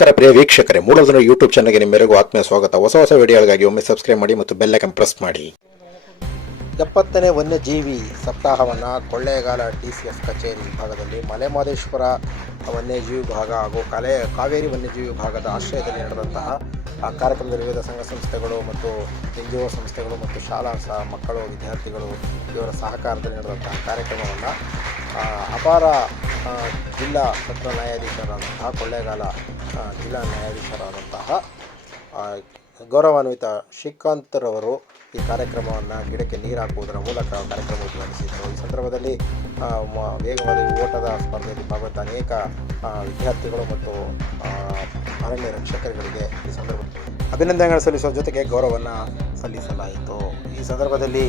ನಮಸ್ಕಾರ ಪ್ರಿಯ ವೀಕ್ಷಕರೇ ಮೂಡದನ ಯೂಟ್ಯೂಬ್ ಚಾನಲ್ಗೆ ನಿಮ್ಮೆಲ್ಲರಿಗೂ ಆತ್ಮೀಯ ಸ್ವಾಗತ. ಹೊಸ ಹೊಸ ವಿಡಿಯೋಗಳಿಗಾಗಿ ಒಮ್ಮೆ ಸಬ್ಸ್ಕ್ರೈಬ್ ಮಾಡಿ ಮತ್ತು ಬೆಲ್ಲೈಕನ್ ಪ್ರೆಸ್ ಮಾಡಿ. ಎಪ್ಪತ್ತನೇ ವನ್ಯಜೀವಿ ಸಪ್ತಾಹವನ್ನು ಕೊಳ್ಳೇಗಾಲ ಡಿ ಸಿ ಎಸ್ ಕಚೇರಿ ವಿಭಾಗದಲ್ಲಿ ಮಲೆಮಹದೇಶ್ವರ ವನ್ಯಜೀವಿ ವಿಭಾಗ ಹಾಗೂ ಕಲೆ, ಕಾವೇರಿ ವನ್ಯಜೀವಿ ವಿಭಾಗದ ಆಶ್ರಯದಲ್ಲಿ ನಡೆದಂತಹ ಆ ಕಾರ್ಯಕ್ರಮದಲ್ಲಿ ವಿವಿಧ ಸಂಘ ಸಂಸ್ಥೆಗಳು ಮತ್ತು ಎನ್ ಜಿ ಒ ಸಂಸ್ಥೆಗಳು ಮತ್ತು ಶಾಲಾ ಸಹ ಮಕ್ಕಳು, ವಿದ್ಯಾರ್ಥಿಗಳು ಇವರ ಸಹಕಾರದಲ್ಲಿ ನಡೆದಂತಹ ಕಾರ್ಯಕ್ರಮವನ್ನು ಅಪಾರ ಜಿಲ್ಲಾ ಸತ್ರ ನ್ಯಾಯಾಧೀಶರಾದಂತಹ ಕೊಳ್ಳೇಗಾಲ ಜಿಲ್ಲಾ ನ್ಯಾಯಾಧೀಶರಾದಂತಹ ಗೌರವಾನ್ವಿತ ಶ್ರೀಕಾಂತ್ರವರು ಈ ಕಾರ್ಯಕ್ರಮವನ್ನು ಗಿಡಕ್ಕೆ ನೀರು ಹಾಕುವುದರ ಮೂಲಕ ಕಾರ್ಯಕ್ರಮ ಉದ್ಘಾಟಿಸಿದರು. ಈ ಸಂದರ್ಭದಲ್ಲಿ ವೇಗವಾಗಿ ಓಟದ ಸ್ಪರ್ಧೆಯಲ್ಲಿ ಭಾಗವತ ಅನೇಕ ವಿದ್ಯಾರ್ಥಿಗಳು ಮತ್ತು ಅರಣ್ಯ ರಕ್ಷಕರುಗಳಿಗೆ ಈ ಸಂದರ್ಭದಲ್ಲಿ ಅಭಿನಂದನೆಗಳು ಸಲ್ಲಿಸುವ ಜೊತೆಗೆ ಗೌರವವನ್ನು ಸಲ್ಲಿಸಲಾಯಿತು. ಈ ಸಂದರ್ಭದಲ್ಲಿ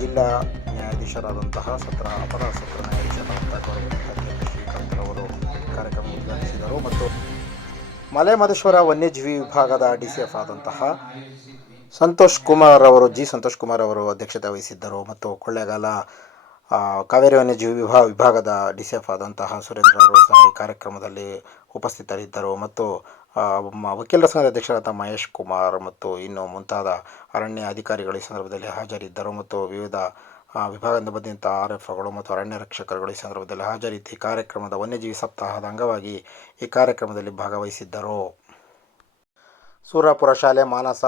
ಜಿಲ್ಲಾ ನ್ಯಾಯಾಧೀಶರಾದಂತಹ ಸತ್ರ, ಅಪರ ಸತ್ರ ನ್ಯಾಯಾಧೀಶರಾದಂತಹ ಗೌರವಾನ್ವಿತ ಮಲೆ ಮಧೇಶ್ವರ ವನ್ಯಜೀವಿ ವಿಭಾಗದ ಡಿ ಸಿ ಎಫ್ ಆದಂತಹ ಸಂತೋಷ್ ಕುಮಾರ್ ಅವರು, ಜಿ ಸಂತೋಷ್ ಕುಮಾರ್ ಅವರು ಅಧ್ಯಕ್ಷತೆ ವಹಿಸಿದ್ದರು ಮತ್ತು ಕೊಳ್ಳೇಗಾಲ ಕಾವೇರಿ ವನ್ಯಜೀವಿ ವಿಭಾ, ವಿಭಾಗದ ಡಿ ಸಿ ಎಫ್ ಆದಂತಹ ಸುರೇಂದ್ರ ಅವರು ಸಹ ಈ ಕಾರ್ಯಕ್ರಮದಲ್ಲಿ ಉಪಸ್ಥಿತರಿದ್ದರು ಮತ್ತು ವಕೀಲರ ಸಂಘದ ಅಧ್ಯಕ್ಷರಾದ ಮಹೇಶ್ ಕುಮಾರ್ ಮತ್ತು ಇನ್ನು ಮುಂತಾದ ಅರಣ್ಯ ಅಧಿಕಾರಿಗಳು ಈ ಸಂದರ್ಭದಲ್ಲಿ ಹಾಜರಿದ್ದರು ಮತ್ತು ವಿವಿಧ ವಿಭಾಗದಿಂದ ಬಂದಂಥ ಆರ್ ಎಫ್ಗಳು ಮತ್ತು ಅರಣ್ಯ ರಕ್ಷಕರುಗಳು ಈ ಸಂದರ್ಭದಲ್ಲಿ ಹಾಜರಿದ್ದು ಈ ಕಾರ್ಯಕ್ರಮದ ವನ್ಯಜೀವಿ ಸಪ್ತಾಹದ ಅಂಗವಾಗಿ ಈ ಕಾರ್ಯಕ್ರಮದಲ್ಲಿ ಭಾಗವಹಿಸಿದ್ದರು. ಸೂರಾಪುರ ಶಾಲೆ, ಮಾನಸ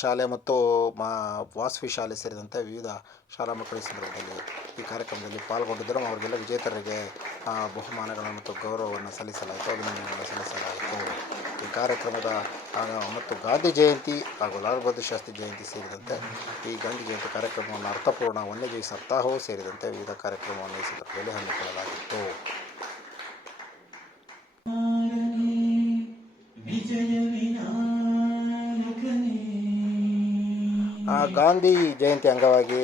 ಶಾಲೆ ಮತ್ತು ಮಾ, ವಾಸವಿ ಶಾಲೆ ಸೇರಿದಂತೆ ವಿವಿಧ ಶಾಲಾ ಮಕ್ಕಳ ಸಂದರ್ಭದಲ್ಲಿ ಈ ಕಾರ್ಯಕ್ರಮದಲ್ಲಿ ಪಾಲ್ಗೊಂಡಿದ್ದರು. ಅವರಿಗೆಲ್ಲ ವಿಜೇತರಿಗೆ ಬಹುಮಾನಗಳನ್ನು ಮತ್ತು ಗೌರವವನ್ನು ಸಲ್ಲಿಸಲಾಯಿತು. ಅಭಿನಂದನೆಗಳನ್ನು ಸಲ್ಲಿಸಲಾಯಿತು. ಈ ಕಾರ್ಯಕ್ರಮದ ಮತ್ತು ಗಾಂಧಿ ಜಯಂತಿ ಹಾಗೂ ಲಾಲ್ ಬಹದ್ದೂರ್ ಶಾಸ್ತ್ರಿ ಜಯಂತಿ ಸೇರಿದಂತೆ ಈ ಗಾಂಧಿ ಜಯಂತಿ ಕಾರ್ಯಕ್ರಮವನ್ನು ಅರ್ಥಪೂರ್ಣ ವನ್ಯಜೀವಿ ಸಪ್ತಾಹವೂ ಸೇರಿದಂತೆ ವಿವಿಧ ಕಾರ್ಯಕ್ರಮವನ್ನು ಈ ಸಂದರ್ಭದಲ್ಲಿ ಹಮ್ಮಿಕೊಳ್ಳಲಾಗಿತ್ತು. ಆ, ಗಾಂಧಿ ಜಯಂತಿ ಅಂಗವಾಗಿ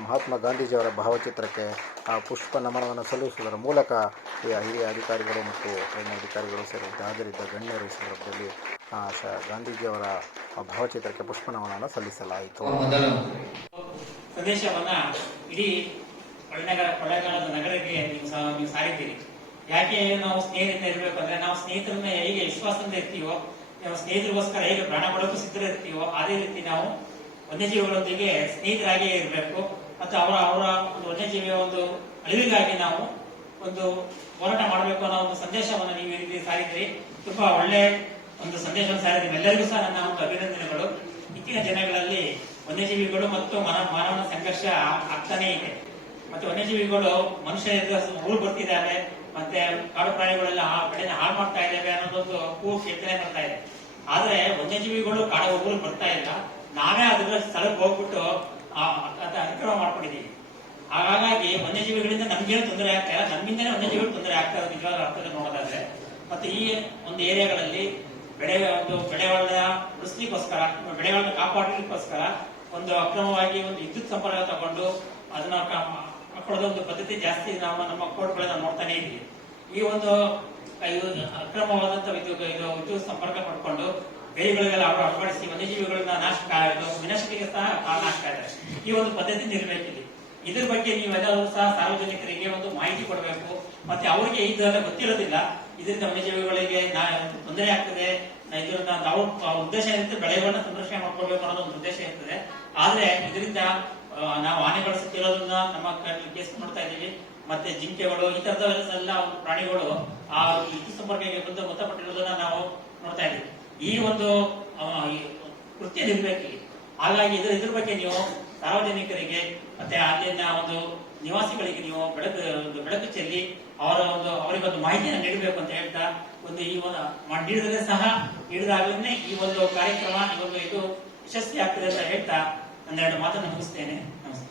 ಮಹಾತ್ಮ ಗಾಂಧೀಜಿಯವರ ಭಾವಚಿತ್ರಕ್ಕೆ ಆ, ಪುಷ್ಪ ನಮನವನ್ನು ಸಲ್ಲಿಸುವುದರ ಮೂಲಕ ಈ ಹಿರಿಯ ಅಧಿಕಾರಿಗಳು ಮತ್ತು ಹೆಣ್ಣು ಅಧಿಕಾರಿಗಳು ಸೇರಿದಂತೆ ಹಾಜರಿದ್ದ ಗಣ್ಯರು ಸಂದರ್ಭದಲ್ಲಿ ಶ ಗಾಂಧೀಜಿಯವರ ಭಾವಚಿತ್ರಕ್ಕೆ ಪುಷ್ಪ ನಮನವನ್ನು ಸಲ್ಲಿಸಲಾಯಿತು ಯಾಕೆ ನಾವು ಸ್ನೇಹಿತರಿಂದ ಇರಬೇಕು ಅಂದ್ರೆ ನಾವು ಸ್ನೇಹಿತರನ್ನ ಹೇಗೆ ವಿಶ್ವಾಸದಿಂದ ಇರ್ತೀವೋ ಸ್ನೇಹಿತರಿಗೋಸ್ಕರ ಹೇಗೆ ಪ್ರಾಣ ಕೊಡೋಕ್ಕೂ ಸಿದ್ಧರಿರ್ತೀವೋ ಅದೇ ರೀತಿ ನಾವು ವನ್ಯಜೀವಿಗಳೊಂದಿಗೆ ಸ್ನೇಹಿತರಾಗಿಯೇ ಇರಬೇಕು. ಮತ್ತು ಅವರ ಅವರ ಒಂದು ವನ್ಯಜೀವಿಯ ಒಂದು ಅಳಿವಿಗಾಗಿ ನಾವು ಒಂದು ಹೋರಾಟ ಮಾಡಬೇಕು ಅನ್ನೋ ಒಂದು ಸಂದೇಶವನ್ನು ನೀವು ಈ ರೀತಿ ಸಾರಿದ್ರಿ. ತುಂಬಾ ಒಳ್ಳೆ ಒಂದು ಸಂದೇಶವನ್ನು ಸಾರಿದ್ರಿ. ಎಲ್ಲರಿಗೂ ಸಹ ನನ್ನ ಒಂದು ಅಭಿನಂದನೆಗಳು. ಇತ್ತೀನ ದಿನಗಳಲ್ಲಿ ವನ್ಯಜೀವಿಗಳು ಮತ್ತು ಮನ ಮಾನವನ ಸಂಘರ್ಷ ಆಗ್ತಾನೇ ಇದೆ. ಮತ್ತೆ ವನ್ಯಜೀವಿಗಳು ಮನುಷ್ಯ ಊರು ಬರ್ತಿದ್ದಾರೆ ಮತ್ತೆ ಕಾಡು ಪ್ರಾಣಿಗಳೆಲ್ಲ ಬೆಳೆನ ಹಾಳು ಮಾಡ್ತಾ ಇದ್ದಾವೆ ಅನ್ನೋದೊಂದು ಕೂಗು ಚಿಂತನೆ ಬರ್ತಾ ಇದೆ. ಆದ್ರೆ ವನ್ಯಜೀವಿಗಳು ಕಾಡು ಊರು ಬರ್ತಾ ಇಲ್ಲ. ನಾವೇ ಅದರ ಸ್ಥಳಕ್ಕೆ ಹೋಗ್ಬಿಟ್ಟು ಅತಿಕ್ರಮ ಮಾಡ್ಕೊಂಡಿದ್ದೀವಿ. ಹಾಗಾಗಿ ವನ್ಯಜೀವಿಗಳಿಂದ ನಮ್ಗೇನು ತೊಂದರೆ ಆಗ್ತಾ ಇಲ್ಲ. ನಮ್ಮಿಂದನೇ ವನ್ಯಜೀವಿಗಳು ತೊಂದರೆ ಆಗ್ತಾ ಇರೋದು ನಿಜವಾದ ಅರ್ಥದಲ್ಲಿ ನೋಡೋದಾದ್ರೆ. ಮತ್ತೆ ಈ ಒಂದು ಏರಿಯಾಗಳಲ್ಲಿ ಬೆಳೆ, ಒಂದು ಬೆಳೆಗಳನ್ನ ಉಳಿಸ್ಲಿಕ್ಕೋಸ್ಕರ, ಬೆಳೆಗಳನ್ನ ಕಾಪಾಡಲಿಕ್ಕೋಸ್ಕರ ಒಂದು ಅಕ್ರಮವಾಗಿ ಒಂದು ವಿದ್ಯುತ್ ಸಂಪರ್ಕ ತಗೊಂಡು ಅದನ್ನ ಹಾಕೊಳ್ಳೋದು ಒಂದು ಪದ್ಧತಿ ಜಾಸ್ತಿ ನಾವು ನಮ್ಮ ಕೋರ್ಟ್ಗಳನ್ನ ನೋಡ್ತಾನೆ ಇದ್ವಿ ಈ ಒಂದು ಅಕ್ರಮವಾದಂತ ವಿದ್ಯುತ್ ಸಂಪರ್ಕ ಪಡ್ಕೊಂಡು ಬೇಲಿಗಳಿಗೆಲ್ಲ ಅವರು ಅಳವಡಿಸಿ ವನ್ಯಜೀವಿಗಳನ್ನ ನಾಶ ಇದು ವಿನಾಶಕ್ಕೆ ಸಹ ಕಾರಣ ಆಗ್ತಾ ಇದೆ ಈ ಒಂದು ಪದ್ಧತಿ ನಿರ್ಬೇಕಿದೆ ಇದ್ರ ಬಗ್ಗೆ ನೀವು ಎಲ್ಲರೂ ಸಹ ಸಾರ್ವಜನಿಕರಿಗೆ ಒಂದು ಮಾಹಿತಿ ಕೊಡಬೇಕು. ಮತ್ತೆ ಅವರಿಗೆ ಇದೆಲ್ಲ ಗೊತ್ತಿರೋದಿಲ್ಲ. ಇದರಿಂದ ವನ್ಯಜೀವಿಗಳಿಗೆ ತೊಂದರೆ ಆಗ್ತದೆ. ಇದರಿಂದ ನಾವು ಉದ್ದೇಶ ಇರುತ್ತೆ, ಬೆಳೆಗಳನ್ನ ಸಂರಕ್ಷಣೆ ಮಾಡ್ಕೊಳ್ಬೇಕು ಅನ್ನೋದು ಒಂದು ಉದ್ದೇಶ ಇರ್ತದೆ. ಆದ್ರೆ ಇದರಿಂದ ನಾವು ಆನೆಗಳು ಸಿಕ್ಕಿರೋದನ್ನ ನಮ್ಮ ಕೇಸ್ ನೋಡ್ತಾ ಇದೀವಿ ಮತ್ತೆ ಜಿಂಕೆಗಳು, ಈ ತರದ ಎಲ್ಲ ಪ್ರಾಣಿಗಳು ಆ ಸಂಪರ್ಕಕ್ಕೆ ಬಂದು ಮೃತಪಟ್ಟಿರೋದನ್ನ ನಾವು ನೋಡ್ತಾ ಇದೀವಿ ಈ ಒಂದು ಆ, ಈ ಕೃತ್ಯ ನಿರ್ಬೇಕು ಹಾಗಾಗಿ ಇದ್ರ ಇದ್ರ ಬಗ್ಗೆ ನೀವು ಸಾರ್ವಜನಿಕರಿಗೆ ಮತ್ತೆ ಅಲ್ಲಿನ ಒಂದು ನಿವಾಸಿಗಳಿಗೆ ನೀವು ಬೆಳಕು ಒಂದು ಬೆಳಕು ಚೆಲ್ಲಿ ಅವರ ಒಂದು ಅವರಿಗೊಂದು ಮಾಹಿತಿಯನ್ನು ನೀಡಬೇಕು ಅಂತ ಹೇಳ್ತಾ ಒಂದು ಈ ಒಂದು ಮಾಡಿದ್ರೆ ಸಹ ನೀಡಿದಾಗಲೇ ಈ ಒಂದು ಕಾರ್ಯಕ್ರಮ ಈ ಒಂದು ಇದು ಯಶಸ್ವಿ ಆಗ್ತದೆ ಅಂತ ಹೇಳ್ತಾ ಒಂದೆರಡು ಮಾತನ್ನು ಮುಗಿಸ್ತೇನೆ. ನಮಸ್ತೆ.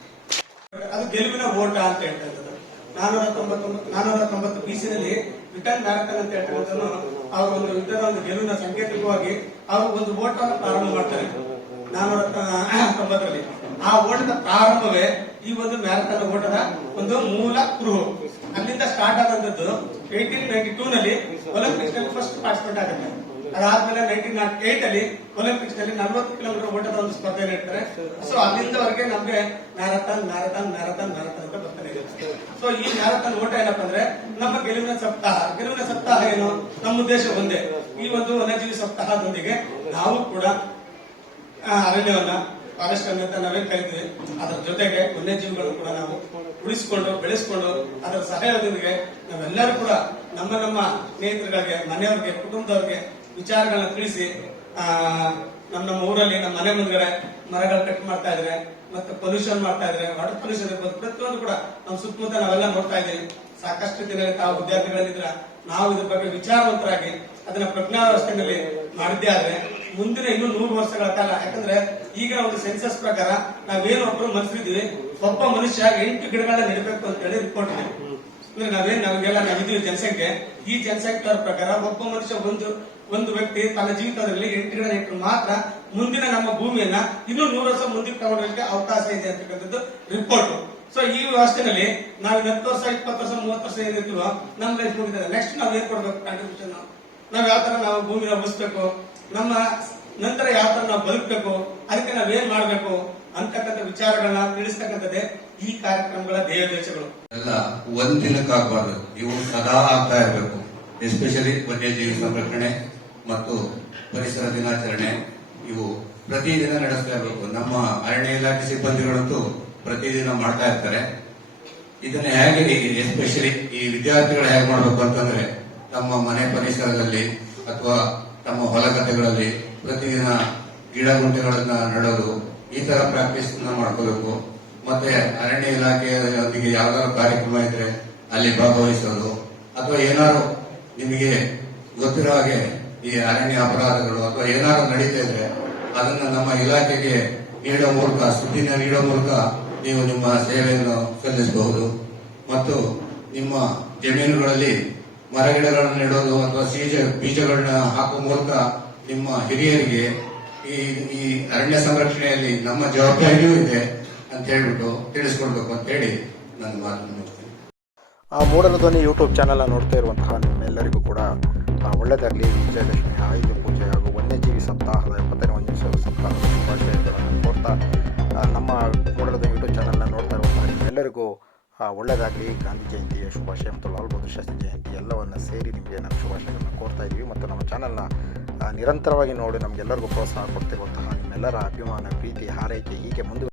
ಅದು ಗೆಲುವಿನ ಓಟ ಅಂತ ಹೇಳ್ತಾ ಇದ್ದಾರೆ ನಾನೂರ ತೊಂಬತ್ತೊಂಬತ್ತು ನಾನೂರ ತೊಂಬತ್ತು ಬಿಸಿನಲ್ಲಿ ರಿಟರ್ನ್ ಮ್ಯಾರಥಾನ್ ಅಂತ ಹೇಳ್ತಿರೋದನ್ನು ಅವರು ಒಂದು ಯುದ್ಧದ ಒಂದು ಗೆಲುವಿನ ಸಂಕೇತಕವಾಗಿ ಅವರು ಒಂದು ಓಟವನ್ನು ಪ್ರಾರಂಭ ಮಾಡ್ತಾರೆ. ನಾನೂರ ತೊಂಬತ್ತರಲ್ಲಿ. ಆ ಓಟದ ಪ್ರಾರಂಭವೇ ಈ ಒಂದು ಮ್ಯಾರಥಾನ್ ಓಟದ ಒಂದು ಮೂಲ ಕುರುಹು. ಅಲ್ಲಿಂದ ಸ್ಟಾರ್ಟ್ ಆದಂತದ್ದು ಏಯ್ಟೀನ್ ನೈನ್ಟಿ ಟೂ ನಲ್ಲಿ ಒಲಿಂಪಿಕ್ಸ್ನಲ್ಲಿ ಫಸ್ಟ್ ಪಾರ್ಟಿಸಿಪೇಟ್ ಆಗುತ್ತೆ. ಅದಾದ್ಮೇಲೆ ನೈನ್ಟೀನ್ ನಾಟ್ ಏಟ್ ಅಲ್ಲಿ ಒಲಿಂಪಿಕ್ಸ್ನಲ್ಲಿ ನಲ್ವತ್ತು ಕಿಲೋಮೀಟರ್ ಓಟದ ಒಂದು ಸ್ಪರ್ಧೆ ನೀಡ್ತಾರೆ ಸೊ ಅಲ್ಲಿಂದವರೆಗೆ ನಮ್ಗೆ ಮ್ಯಾರಥಾನ್ ಮ್ಯಾರಥಾನ್ ಮ್ಯಾರಥಾನ್ ಮ್ಯಾರಥಾನ್ ಅಂತ ಬರ್ತಾನೆ ಸೊ ಈ ಮ್ಯಾರಥಾನ್ ಓಟ ಏನಪ್ಪ ಅಂದ್ರೆ ನಮ್ಮ ಗೆಲುವಿನ ಸಪ್ತಾಹ ಗೆಲುವಿನ ಸಪ್ತಾಹ ಏನು? ನಮ್ಮ ಉದ್ದೇಶ ಒಂದೇ. ಈ ಒಂದು ವನ್ಯಜೀವಿ ಸಪ್ತಾಹದೊಂದಿಗೆ ನಾವು ಕೂಡ ಅರಣ್ಯವನ್ನ ಫಾರೆಸ್ಟ್ ಅಂತ ನಾವೇನ್ ಕರಿತೀವಿ. ಅದರ ಜೊತೆಗೆ ವನ್ಯಜೀವಿಗಳನ್ನು ಕೂಡ ನಾವು ಉಳಿಸಿಕೊಂಡು, ಬೆಳೆಸಿಕೊಂಡು ಅದರ ಸಹಾಯದೊಂದಿಗೆ ನಾವೆಲ್ಲರೂ ಕೂಡ ನಮ್ಮ ನಮ್ಮ ಸ್ನೇಹಿತರುಗಳಿಗೆ, ಮನೆಯವ್ರಿಗೆ, ಕುಟುಂಬದವ್ರಿಗೆ ವಿಚಾರಗಳನ್ನ ತಿಳಿಸಿ ನಮ್ಮ ನಮ್ಮ ಊರಲ್ಲಿ ನಮ್ಮ ಮನೆ ಮುಂದ್ಗಡೆ ಮರಗಳು ಕಟ್ ಮಾಡ್ತಾ ಇದ್ರೆ, ಮತ್ತೆ ಪೊಲ್ಯೂಷನ್ ಮಾಡ್ತಾ ಇದ್ರೆ ವಾಟರ್ ಪೊಲ್ಯೂಷನ್ ಇರ್ಬೋದು, ಪ್ರತಿಯೊಂದು ಕೂಡ ನಮ್ಮ ಸುತ್ತಮುತ್ತ ನಾವೆಲ್ಲ ನೋಡ್ತಾ ಇದ್ದೀವಿ. ಸಾಕಷ್ಟು ದಿನ ತಾವು ವಿದ್ಯಾರ್ಥಿಗಳಿದ್ರ ನಾವು ಇದ್ರ ಬಗ್ಗೆ ವಿಚಾರವಂತರಾಗಿ ಅದನ್ನ ಪ್ರಜ್ಞಾವ್ಯವಸ್ಥೆಯಲ್ಲಿ ಮಾಡಿದ್ದೇ ಆದ್ರೆ, ಮುಂದಿನ ಇನ್ನೂ ನೂರು ವರ್ಷಗಳ ಕಾಲ, ಯಾಕಂದ್ರೆ ಈಗ ಒಂದು ಸೆನ್ಸಸ್ ಪ್ರಕಾರ ನಾವೇನು ಒಬ್ಬರು ಮನಸ್ಸಿದ್ವಿ ಒಬ್ಬ ಮನುಷ್ಯ ಎಂಟು ಗಿಡಗಳನ್ನ ನೆಡಬೇಕು ಅಂತ ಹೇಳಿ ಇದೆ ಅಂದ್ರೆ ನಾವೇನ್ ನಮಗೆಲ್ಲ ನಾವಿದೀವಿ ಜನಸಂಖ್ಯೆ. ಈ ಜನಸಂಖ್ಯೆ ಪ್ರಕಾರ ಒಬ್ಬ ಮನುಷ್ಯ ಒಂದು ಒಂದು ವ್ಯಕ್ತಿ ತನ್ನ ಜೀವಿತದಲ್ಲಿ ಎಂಟು ಗಿಡ ಮಾತ್ರ ಮುಂದಿನ ನಮ್ಮ ಭೂಮಿಯನ್ನ ಇನ್ನೂ ನೂರು ವರ್ಷ ಮುಂದಕ್ಕೆ ತಗೊಂಡೋಗಲಿಕ್ಕೆ ಅವಕಾಶ ಇದೆ ಅಂತಕ್ಕಂಥದ್ದು ರಿಪೋರ್ಟ್ ಸೊ ಈ ವ್ಯವಸ್ಥೆನಲ್ಲಿ ನಾವು ಹತ್ತು ವರ್ಷ, ಇಪ್ಪತ್ತು ವರ್ಷ, ಮೂವತ್ತು ವರ್ಷ ಏನಿರ್ತೀವೋ ನಮ್ಮ ಲೈಫ್ ನೆಕ್ಸ್ಟ್ ನಾವು ಏನ್ ಕೊಡ್ಬೇಕು ಕಾಂಟ್ರಿಬ್ಯೂಷನ್ ನಾವು? ಯಾವ ತರ ನಾವು ಭೂಮಿನ ಉಳಿಸ್ಬೇಕು? ನಮ್ಮ ನಂತರ ಯಾವ ತರ ನಾವು ಬದುಕಬೇಕು? ಅದಕ್ಕೆ ನಾವೇನ್ ಮಾಡ್ಬೇಕು? ಅಂತಕ್ಕಂಥ ವಿಚಾರಗಳನ್ನ ತಿಳಿಸ್ತಕ್ಕಂಥದ್ದೇ ಈ ಕಾರ್ಯಕ್ರಮಗಳ ಧ್ಯೇಯೋದ್ದೇಶಗಳು. ಎಲ್ಲ ಒಂದ್ ದಿನಕ್ಕಾಗಬಾರ್ದು ಇವು ಸದಾ ಆಗ್ತಾ ಇರಬೇಕು. ಎಸ್ಪೆಷಲಿ ವನ್ಯಜೀವಿ ಸಂರಕ್ಷಣೆ ಮತ್ತು ಪರಿಸರ ದಿನಾಚರಣೆ ಇವು ಪ್ರತಿದಿನ ನಡೆಸ್ತಾ ಇರಬೇಕು. ನಮ್ಮ ಅರಣ್ಯ ಇಲಾಖೆ ಸಿಬ್ಬಂದಿಗಳಂತೂ ಪ್ರತಿದಿನ ಮಾಡ್ತಾ ಇರ್ತಾರೆ. ಇದನ್ನ ಹೇಗೆ ಎಸ್ಪೆಷಲಿ ಈ ವಿದ್ಯಾರ್ಥಿಗಳು ಹೇಗೆ ಮಾಡಬೇಕು ಅಂತಂದ್ರೆ, ತಮ್ಮ ಮನೆ ಪರಿಸರದಲ್ಲಿ ಅಥವಾ ತಮ್ಮ ಹೊಲಗದ್ದೆಗಳಲ್ಲಿ ಪ್ರತಿದಿನ ಗಿಡ ಗುಂಟೆಗಳನ್ನ ನೆಡೋದು ಈ ತರ ಪ್ರಾಕ್ಟೀಸ್ ಮಾಡ್ಕೋಬೇಕು. ಮತ್ತೆ ಅರಣ್ಯ ಇಲಾಖೆಯೊಂದಿಗೆ ಯಾವ್ದಾದ್ರು ಕಾರ್ಯಕ್ರಮ ಇದ್ರೆ ಅಲ್ಲಿ ಭಾಗವಹಿಸೋದು. ಅಥವಾ ಏನಾದ್ರು ನಿಮಗೆ ಗೊತ್ತಿರೋ ಹಾಗೆ ಈ ಅರಣ್ಯ ಅಪರಾಧಗಳು ಅಥವಾ ಏನಾದ್ರು ನಡೀತಾ ಇದ್ರೆ ಅದನ್ನ ನಮ್ಮ ಇಲಾಖೆಗೆ ನೀಡೋ ಮೂಲಕ, ಸುದ್ದಿನ ನೀಡೋ ಮೂಲಕ ನೀವು ನಿಮ್ಮ ಸೇವೆಯನ್ನು ಸಲ್ಲಿಸಬಹುದು. ಮತ್ತು ನಿಮ್ಮ ಜಮೀನುಗಳಲ್ಲಿ ಮರಗಿಡಗಳನ್ನು ನೆಡೋದು ಅಥವಾ ಸೀಜ ಬೀಜಗಳನ್ನ ಹಾಕುವ ಮೂಲಕ ನಿಮ್ಮ ಹಿರಿಯರಿಗೆ ಈ ಈ ಅರಣ್ಯ ಸಂರಕ್ಷಣೆಯಲ್ಲಿ ನಮ್ಮ ಜವಾಬ್ದಾರಿಯೂ ಇದೆ ಅಂತ ಹೇಳ್ಬಿಟ್ಟು ತಿಳಿಸ್ಕೊಡ್ಬೇಕು ಅಂತ ಹೇಳಿ ನನ್ನ ಮಾತನ್ನು ಆ ಮೂಡಲ ಧ್ವನಿ ಯೂಟ್ಯೂಬ್ ಚಾನಲ್ ನೋಡ್ತಾ ಇರುವಂತಹ ನಿಮ್ಮೆಲ್ಲರಿಗೂ ಕೂಡ ಒಳ್ಳೆಯದಾಗಲಿ ವಿಜಯದಶಮಿ ಆಯುಧ ಪೂಜೆ ಹಾಗೂ ವನ್ಯಜೀವಿ ಸಪ್ತಾಹದ ಎಪ್ಪತ್ತನೇ ವನ್ಯಜೀವಿ ಸಪ್ತಾಹದ ಶುಭಾಶಯಗಳನ್ನು ಕೋರ್ತಾ ನಮ್ಮ ಮೂಡಲದ ಯೂಟ್ಯೂಬ್ ಚಾನಲ್ನ ನೋಡ್ತಾ ಇರುವಂತಹ ನಿಮ್ಮೆಲ್ಲರಿಗೂ ಒಳ್ಳೆಯದಾಗಲಿ ಗಾಂಧಿ ಜಯಂತಿಯ ಶುಭಾಶಯ ಮತ್ತು ಲಾಲ್ ಬಹದ್ದೂರ್ ಶಾಸ್ತ್ರಿ ಜಯಂತಿ ಎಲ್ಲವನ್ನು ಸೇರಿ ನಿಮಗೆ ನಮ್ಮ ಶುಭಾಶಯಗಳನ್ನು ಕೋರ್ತಾ ಇದ್ದೀವಿ. ಮತ್ತು ನಮ್ಮ ಚಾನಲ್ನ ಆ, ನಿರಂತರವಾಗಿ ನೋಡಿ ನಮಗೆಲ್ಲರಿಗೂ ಪ್ರೋತ್ಸಾಹ ಕೊಡ್ತಿರುವಂತಹ ನಿಮ್ಮೆಲ್ಲರ ಅಭಿಮಾನ ಪ್ರೀತಿ ಹಾರೈಕೆ ಹೀಗೆ ಮುಂದುವರಿ